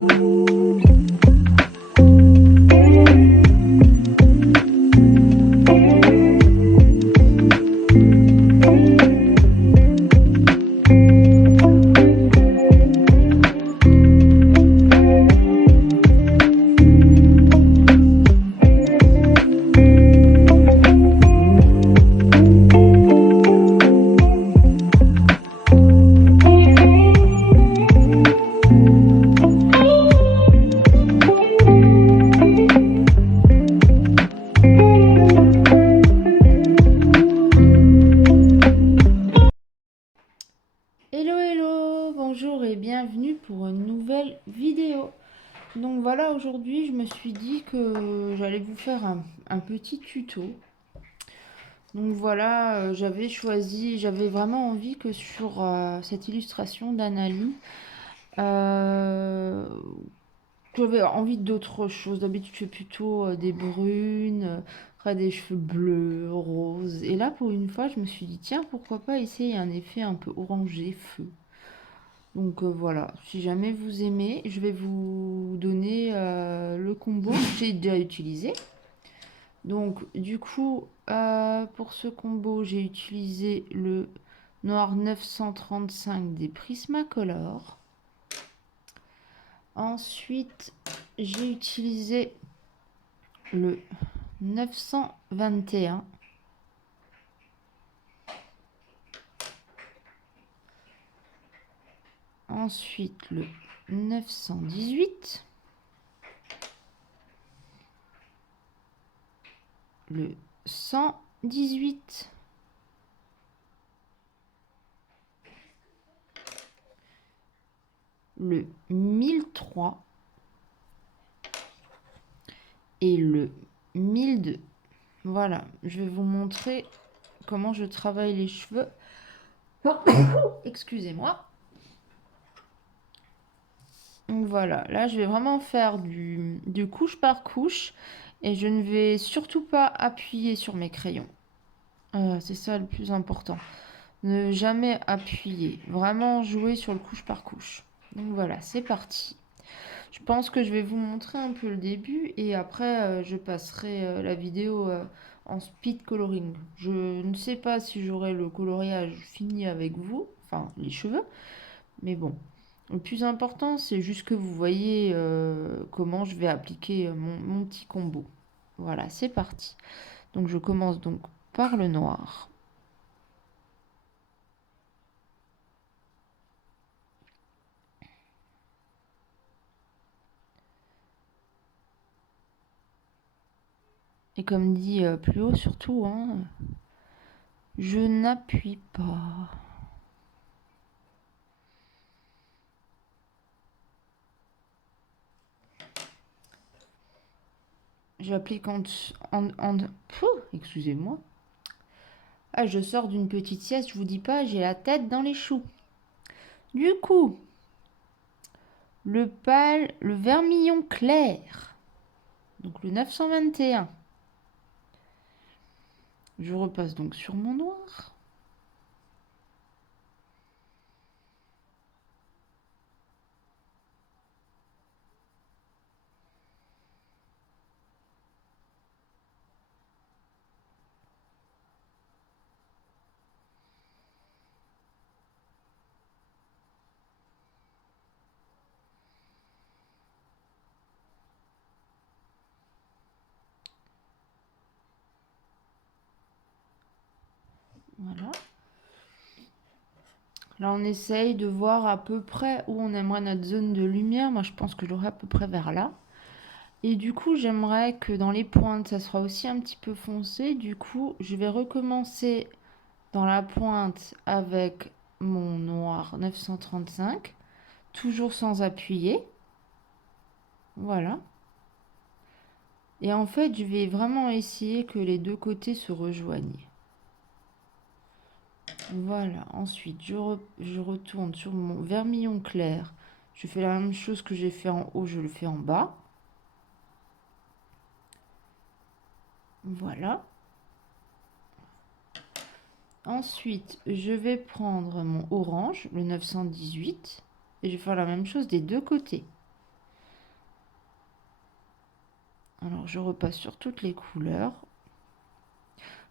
Hello, bonjour et bienvenue pour une nouvelle vidéo. Donc voilà, aujourd'hui je me suis dit que j'allais vous faire un petit tuto. Donc voilà, j'avais vraiment envie que sur cette illustration d'Annaline, j'avais envie d'autre chose. D'habitude je fais plutôt des brunes, après des cheveux bleus, roses. Et là pour une fois je me suis dit tiens, pourquoi pas essayer un effet un peu orangé, feu. Donc voilà, si jamais vous aimez, je vais vous donner le combo que j'ai déjà utilisé. Donc du coup, pour ce combo, j'ai utilisé le noir 935 des Prismacolor. Ensuite, j'ai utilisé le 921. Ensuite, le 918. Le 118. Le 1003 et le 1002. Voilà, je vais vous montrer comment je travaille les cheveux. Excusez-moi. Donc voilà, là je vais vraiment faire du couche par couche et je ne vais surtout pas appuyer sur mes crayons. C'est ça le plus important. Ne jamais appuyer, vraiment jouer sur le couche par couche. Donc voilà, c'est parti. Je pense que je vais vous montrer un peu le début et après je passerai la vidéo en speed coloring. Je ne sais pas si j'aurai le coloriage fini avec vous, enfin les cheveux, mais bon. Le plus important, c'est juste que vous voyez comment je vais appliquer mon petit combo. Voilà, c'est parti. Donc je commence donc par le noir. Et comme dit plus haut surtout, hein, je n'appuie pas. J'applique excusez-moi. Ah, je sors d'une petite sieste, je vous dis pas, j'ai la tête dans les choux. Du coup, le vermillon clair, donc le 921. Je repasse donc sur mon noir. Voilà. Là, on essaye de voir à peu près où on aimerait notre zone de lumière. Moi, je pense que j'aurai à peu près vers là. Et du coup, j'aimerais que dans les pointes, ça sera aussi un petit peu foncé. Du coup, je vais recommencer dans la pointe avec mon noir 935, toujours sans appuyer. Voilà. Et en fait, je vais vraiment essayer que les deux côtés se rejoignent. Voilà, ensuite je retourne sur mon vermillon clair. Je fais la même chose que j'ai fait en haut, je le fais en bas. Voilà. Ensuite, je vais prendre mon orange, le 918, et je vais faire la même chose des deux côtés. Alors, je repasse sur toutes les couleurs.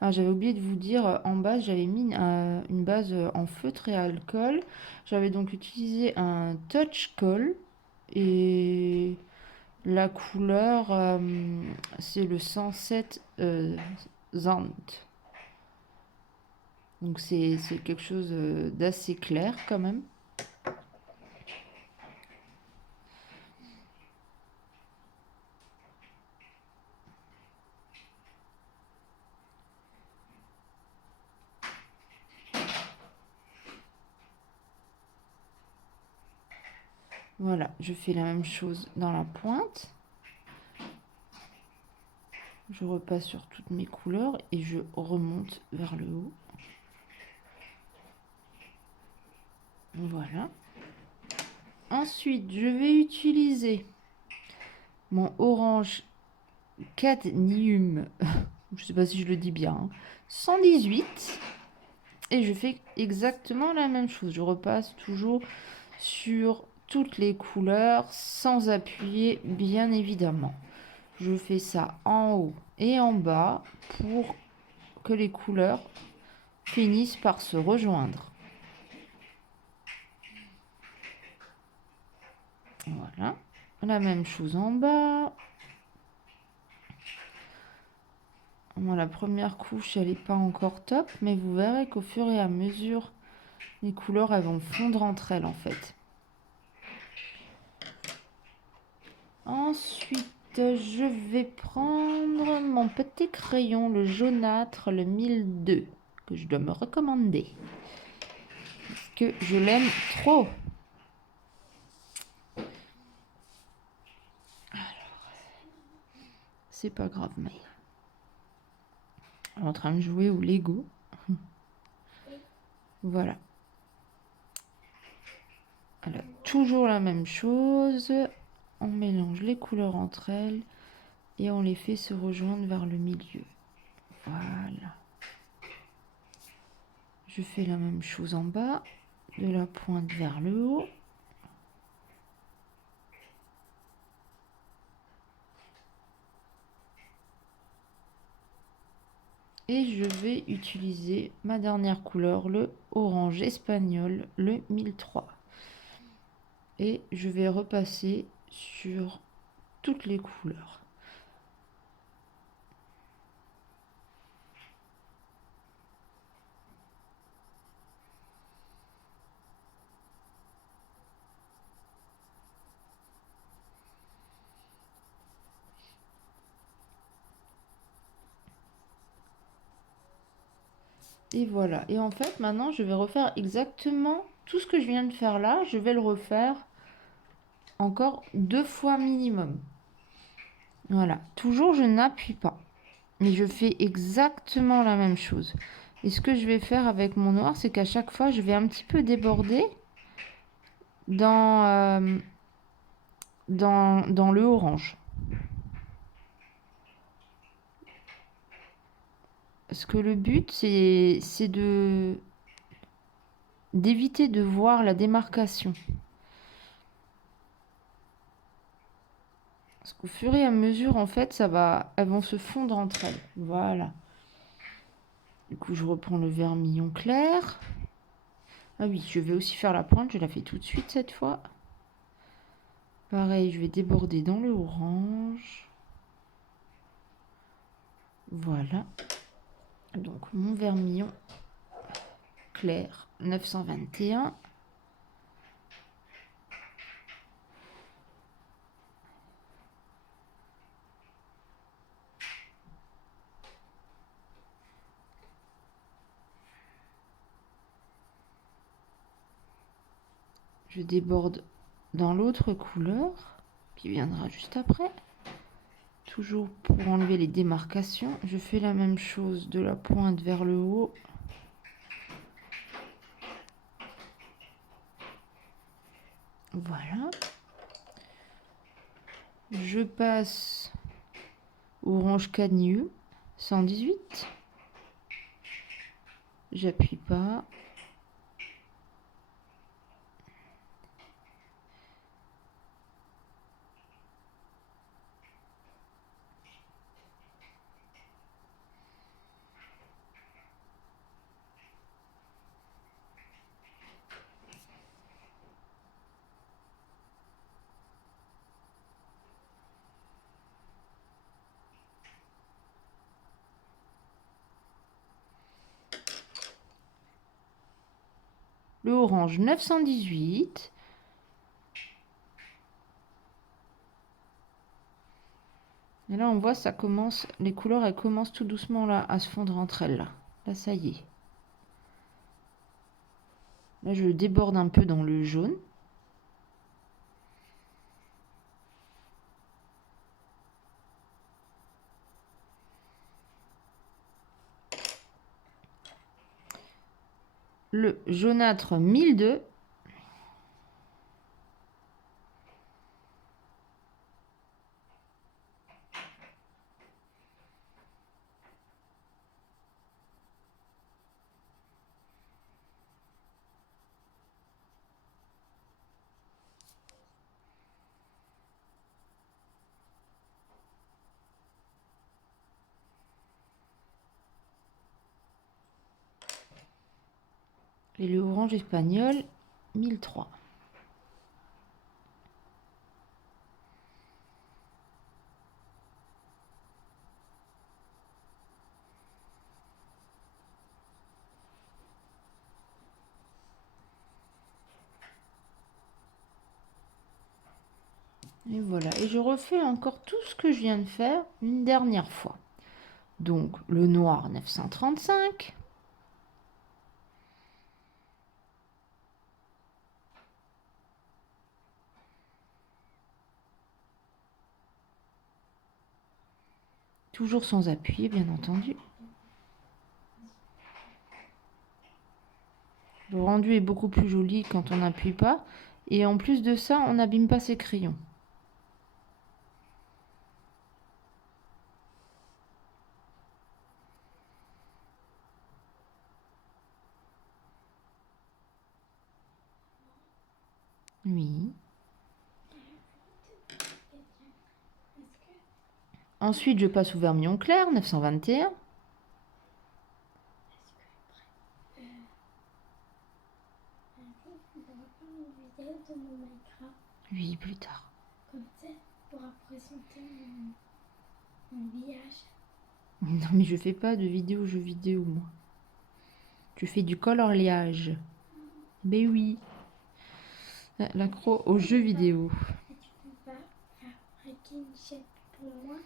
Ah, j'avais oublié de vous dire, en base, j'avais mis une base en feutre et alcool. J'avais donc utilisé un touch coll et la couleur, c'est le 107 Zant. Donc c'est quelque chose d'assez clair quand même. Voilà, je fais la même chose dans la pointe. Je repasse sur toutes mes couleurs et je remonte vers le haut. Voilà. Ensuite, je vais utiliser mon orange cadmium, je ne sais pas si je le dis bien, hein, 118. Et je fais exactement la même chose. Je repasse toujours sur toutes les couleurs sans appuyer, bien évidemment. Je fais ça en haut et en bas pour que les couleurs finissent par se rejoindre. Voilà. La même chose en bas. Bon, la première couche, elle n'est pas encore top, mais vous verrez qu'au fur et à mesure, les couleurs, elles vont fondre entre elles, en fait. Ensuite, je vais prendre mon petit crayon, le jaunâtre, le 1002, que je dois me recommander. Parce que je l'aime trop. C'est pas grave, mais... On est en train de jouer au Lego. Voilà. Elle a toujours la même chose. On mélange les couleurs entre elles et on les fait se rejoindre vers le milieu. Voilà. Je fais la même chose en bas, de la pointe vers le haut. Et je vais utiliser ma dernière couleur, le orange espagnol, le 1003. Et je vais repasser sur toutes les couleurs. Et voilà. Et en fait, maintenant, je vais refaire exactement tout ce que je viens de faire là. Je vais le refaire encore 2 fois minimum. Voilà. Toujours, je n'appuie pas. Mais je fais exactement la même chose. Et ce que je vais faire avec mon noir, c'est qu'à chaque fois, je vais un petit peu déborder dans le orange. Parce que le but, c'est d'éviter de voir la démarcation. Parce qu'au fur et à mesure, en fait, elles vont se fondre entre elles. Voilà. Du coup, je reprends le vermillon clair. Ah oui, je vais aussi faire la pointe. Je la fais tout de suite cette fois. Pareil, je vais déborder dans le orange. Voilà. Donc, mon vermillon clair 921. Je déborde dans l'autre couleur qui viendra juste après. Toujours pour enlever les démarcations, je fais la même chose de la pointe vers le haut. Voilà. Je passe orange cadmium 118. J'appuie pas. Le orange 918. Et là, on voit, ça commence, les couleurs, elles commencent tout doucement là à se fondre entre elles. Là, ça y est. Là, je déborde un peu dans le jaune. Le jaunâtre 1002. Et le orange espagnol 1003. Et voilà, et je refais encore tout ce que je viens de faire une dernière fois. Donc le noir 935. Toujours sans appuyer, bien entendu. Le rendu est beaucoup plus joli quand on n'appuie pas. Et en plus de ça, on n'abîme pas ses crayons. Oui. Ensuite, je passe au vermillon clair, 921. Oui, plus tard. Comme ça, pour présenter mon village. Non, mais je fais pas de vidéo jeux vidéo, moi. Tu fais du coloriage. Ben oui. L'accro aux jeux vidéo. Et tu peux pas fabriquer une chaîne pour moi?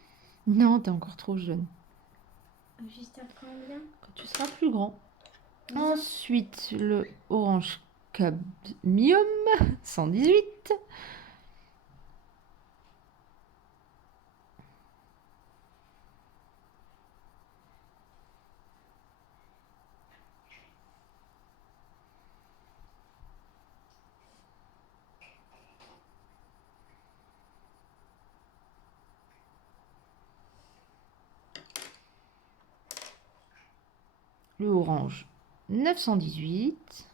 Non, t'es encore trop jeune. Juste à combien? Quand tu seras plus grand. 10 ans. Ensuite, le orange cadmium 118. Le orange 918.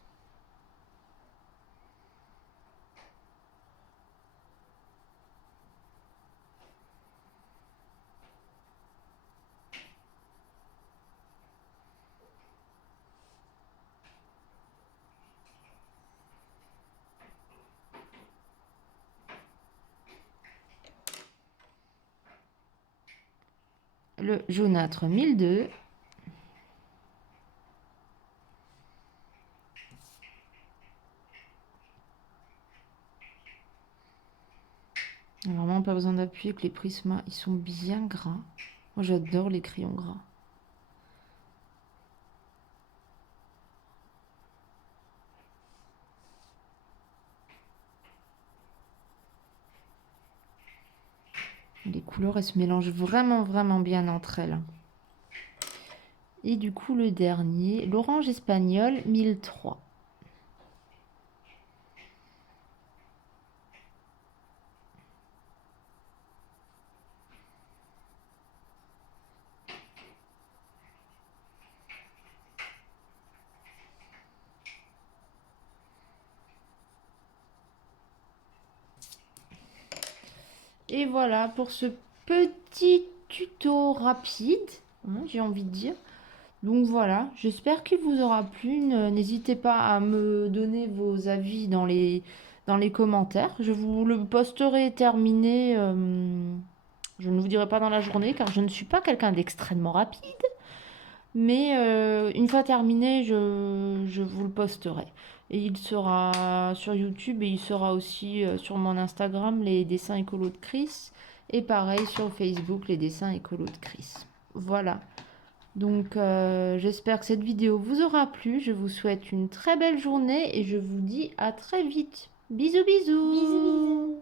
Le jaunâtre 1002. Vraiment pas besoin d'appuyer, que les prismas ils sont bien gras. Moi j'adore les crayons gras. Les couleurs elles se mélangent vraiment bien entre elles. Et du coup le dernier, l'orange espagnol 1003. Et voilà pour ce petit tuto rapide, hein, j'ai envie de dire. Donc voilà, j'espère qu'il vous aura plu. N'hésitez pas à me donner vos avis dans les commentaires. Je vous le posterai terminé. Je ne vous dirai pas dans la journée car je ne suis pas quelqu'un d'extrêmement rapide. Mais une fois terminé, je vous le posterai. Et il sera sur YouTube et il sera aussi sur mon Instagram, les dessins écolos de Chris. Et pareil sur Facebook, les dessins écolos de Chris. Voilà. Donc j'espère que cette vidéo vous aura plu. Je vous souhaite une très belle journée et je vous dis à très vite. Bisous bisous. Bisous, bisous.